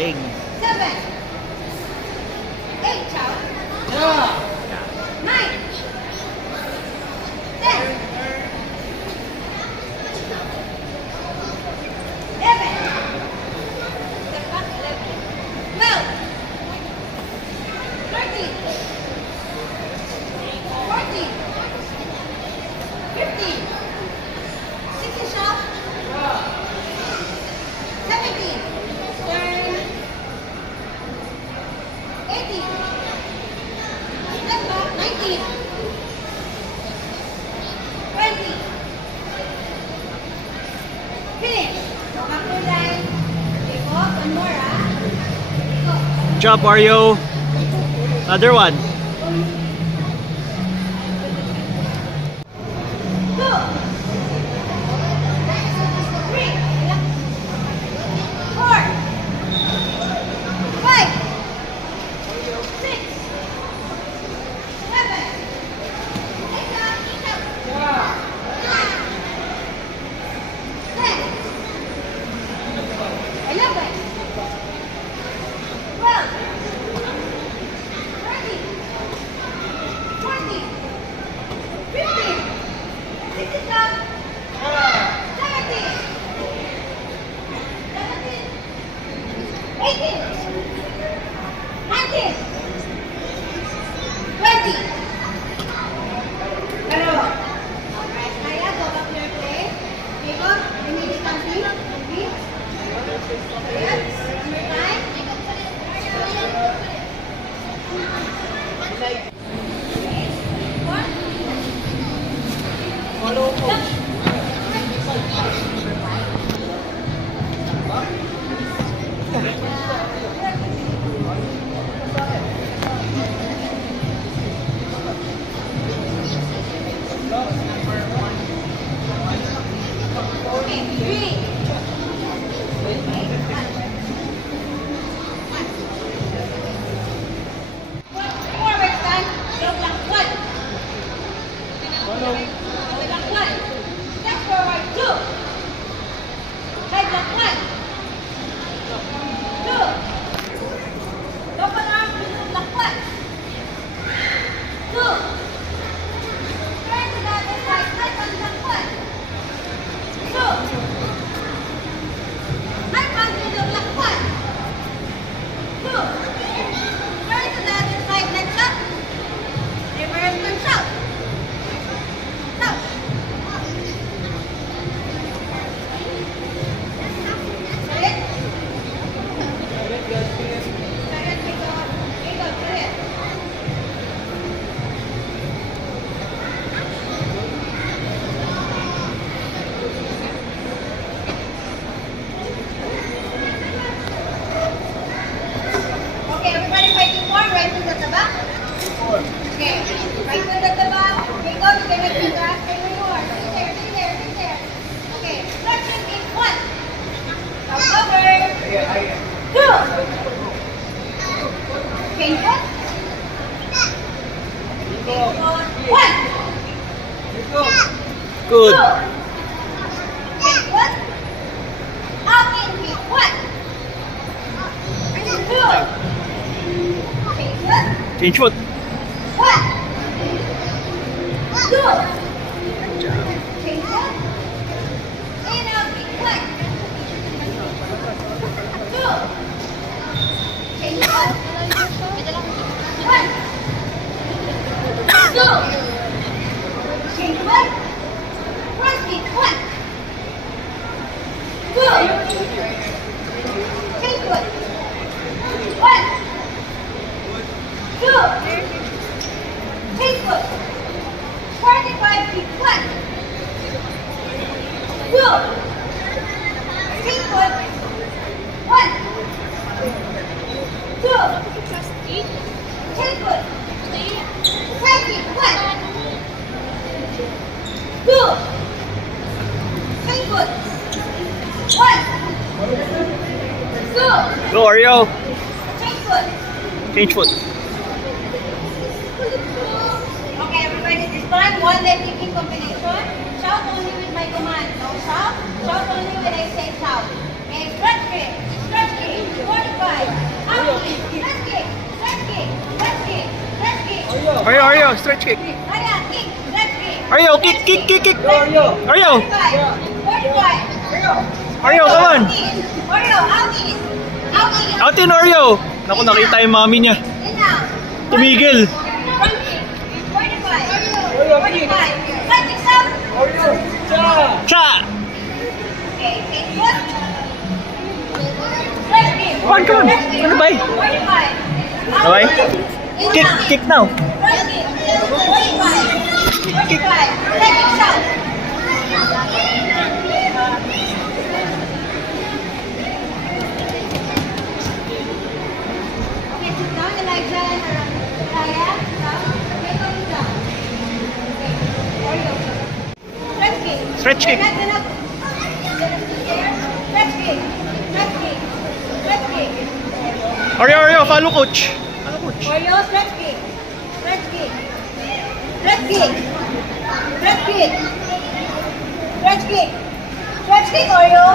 Ring. 7, 8, Chow. 9, 10, 11, 12, 13, 14, 15, 16, Chow. 17, 18, 19, 20, finish. Makulay. Iko, one more, Iko. Good job, Mario. Another one. 2, 3, 4, 5, 6, 7, 11, 12, 13, 14, 15, 16, 17, 18, 19, 20. Hello. Alright, Kaya, go back to your place. Jacob, immediately. Repeat. Yes. One more time. Okay. One. Follow coach. Okay, 3. Forward stand. Low block 1. Low block 1. Step forward 2. High block 1. 2. Double arm middle block 1. 2. Turn to the other side. High punch block 1. 2. High punch middle block 1. 2. Turn to the other side. Let's up. Reverse turn south. South. Correct? Correct, Jacob. Jacob, correct. Okay, everybody fighting for right foot at the back? Okay, right foot at the back. Jacob, you can make the grass. Stay where you are. Stay there, stay there, stay there. Okay, stretching in 1. Come over. 2. Change foot. 1. Good. 2. Change foot. Out in feet. 1. 2. Change foot. Change foot. 1. 2. foot. 1, 2, Go, Oreo. change foot. Change foot. Okay, everybody, this time, one leg kicking combination. Shout only with my command. No shout. Shout only when I say shout. Okay, stretch kick. Stretch kick. 45. Out kick. Stretch kick. Stretch kick. Stretch kick. Stretch kick. Oreo, Oreo, stretch kick. Kaya, kick. Stretch kick. Oreo, kick, kick, kick, kick. Oreo. 45. 45. Oreo, come on. Oreo, out in. Out in. Out in, Oreo. Naku, nakita yung mami niya. In now. Tumigil. Front kick. 45. 45. Side kick out. Cha! Okay, kick foot. Stretch kick. Come on, come on. Ano ba? 45. Sabay? Kick, kick now. Front kick. 45. 45. Side kick out. Okay, sit down, Elijah and Raya. Stop. Okay, go down. Okay. Oreo. Stretch kick. Stretch kick. Get up. Stretch kick. Stretch kick. Stretch kick. Oreo, Oreo, follow coach. Follow coach. Oreo, stretch kick. Stretch kick. Stretch kick. Stretch kick. Stretch kick. Stretch kick, Oreo.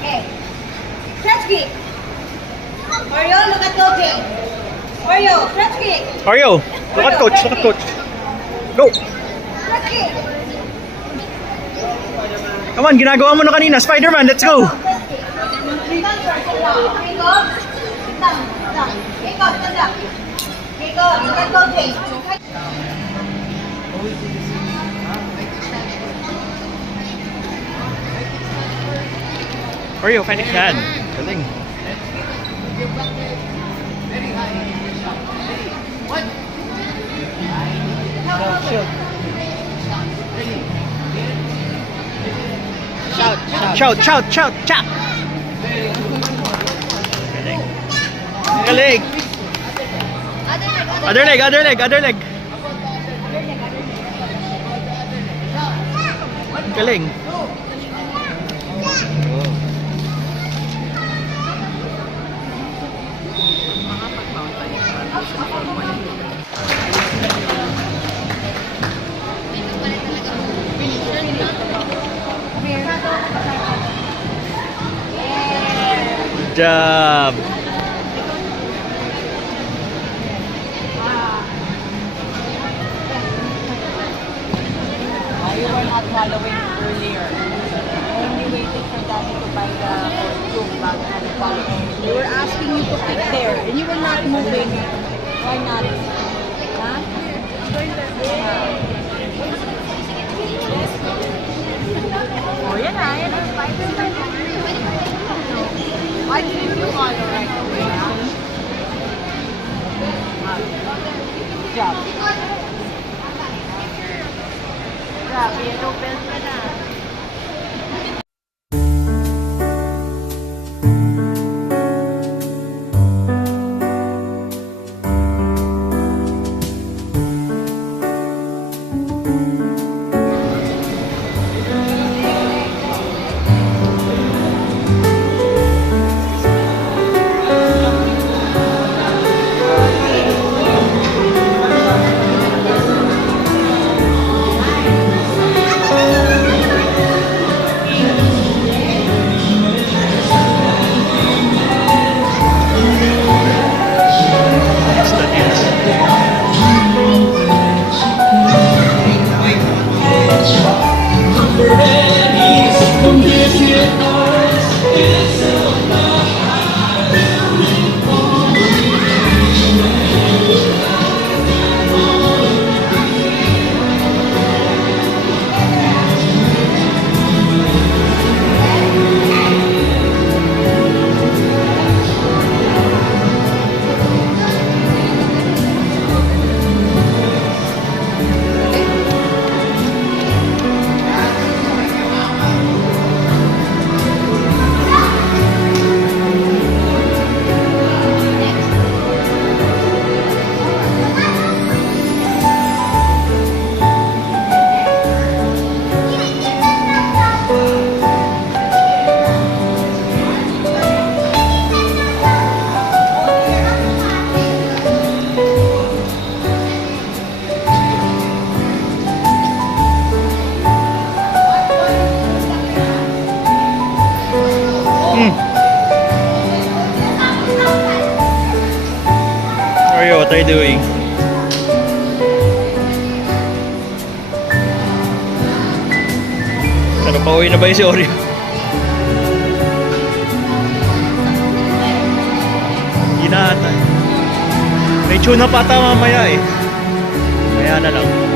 Okay. Stretch kick. Oreo, look at coaching. Oreo, stretch kick. Oreo, look at coach, look at coach. Go. Stretch kick. Come on, ginagawa mo na kanina. Spider-Man, let's go. Stretch kick. Sit down, sir. Sit down. Okay, go. Sit down. Sit down. Okay, go. Stand up. Okay, go. Look at coaching. Oreo, finish yan. Galing. Shout, shout, shout, shout. Galing. Galing. Other leg, other leg, other leg. Galing. Good job. You were not following earlier. Only waiting for Daddy to buy the costume bag and follow. They were asking you to pick there and you were not moving. Why not? Huh? Oh, yan na. Yan na. Why didn't you follow right away? Good job. Grabe, yellow belt ka na. are you doing? Ano, pauwi na ba yung si Oreo? Hindi na ata. May tuna pa ata mamaya eh. Maya na lang.